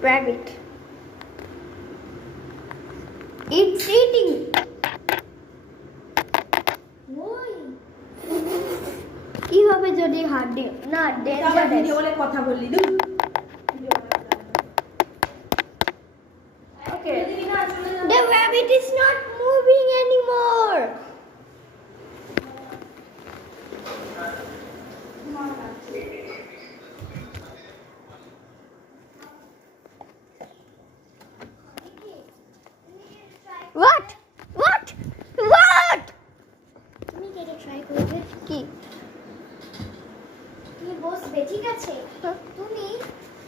rabbit. It's eating. কিভাবে যদি হাড্ডি না ডেঞ্জারাস বলে কথা বললি Okay. The rabbit is not moving anymore. What? What? What? তুমি কি এটা ট্রাই করবে কি তুমি বসবে ঠিক আছে তুমি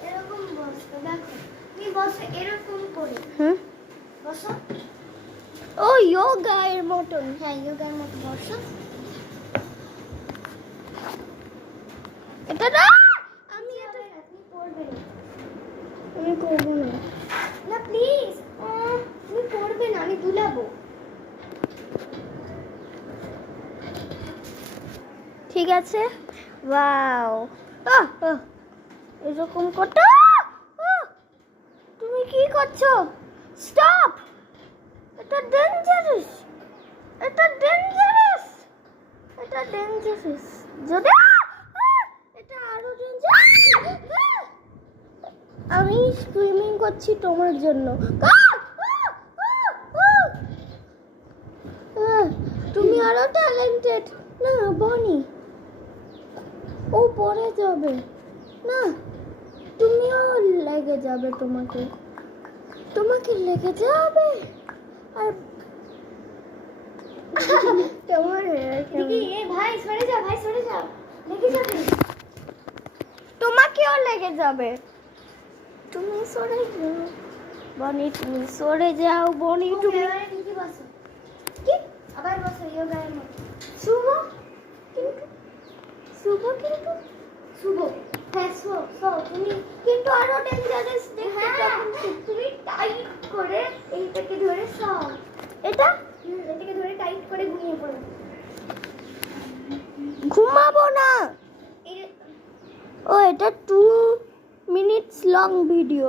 এরকম বসবে দেখো তুমি বসবে এরকম করে বসো ও যোগা এর মতন হ্যাঁ যোগার মতো বসো এটা না আমি এটা আপনি করবেন আমি করব না না প্লিজ তুমি করবে না আমি দুলাবো ঠিক আছে ওয়াও এরকম করতে তুমি কি করছো স্টপ এটা ডেঞ্জারাস এটা ডেঞ্জারাস এটা ডেঞ্জারাস যদি এটা আরো ডেঞ্জারাস আমি স্ক্রিমিং করছি তোমার জন্য তুমি আরো ট্যালেন্টেড না বনি ও পড়ে যাবে না তুমিও লেগে যাবে তোমাকে তোমাকে লেগে যাবে আর তোমার দিদি এ ভাই সরে যা লেগে যাবে তোমাকেও লেগে যাবে তুমি সরে যাও বনি তুমি সরে যাও বনি তুমি দিদি বসো কি আবার বসো যোগার মতো শুভ কিন্তু হ্যাঁ তুমি কিন্তু আরো ডেঞ্জারাস দেখতে তুমি টাইট করে এইটাকে ধরে সব এটাকে ধরে টাইট করে ঘুমিয়ে পড়ো ঘুমাবো না ও এটা 2 minutes long ভিডিও